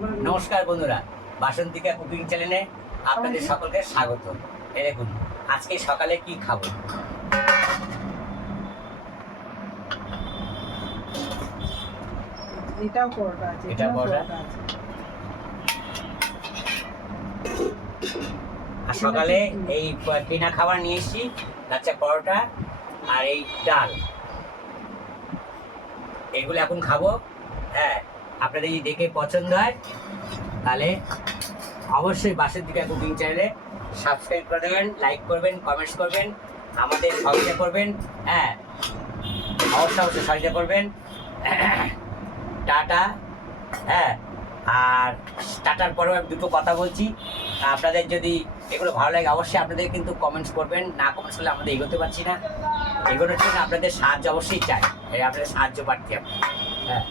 নমস্কার বন্ধুরা, বাসন্তিকা কুকিং চ্যানেলে আপনাদের সকলকে স্বাগত। এই দেখুন আজকে সকালে কি খাবো। এটাও পরোটা আছে, এটা পরোটা আছে। আর সকালে এই কিনা খাবার নিয়ে এসেছি, আচ্ছা পরোটা আর এই ডাল, এগুলো এখন খাবো। হ্যাঁ, আপনাদের যদি দেখে পছন্দ হয় তাহলে অবশ্যই বাসন্তিকা কুকিং চ্যানেলে সাবস্ক্রাইব করে দেবেন, লাইক করবেন, কমেন্টস করবেন, আমাদের সহযোগিতা করবেন। হ্যাঁ, অবশ্যই সহযোগিতা করবেন। টাটা। হ্যাঁ, আর টাটার পরেও আমি দুটো কথা বলছি, আপনাদের যদি এগুলো ভালো লাগে অবশ্যই আপনাদের কিন্তু কমেন্টস করবেন, না কমেন্টস করলে আমাদের এগোতে পারছি না। এগোনোর জন্য আপনাদের সাহায্য অবশ্যই চাই, আপনাদের সাহায্য প্রার্থী। হ্যাঁ।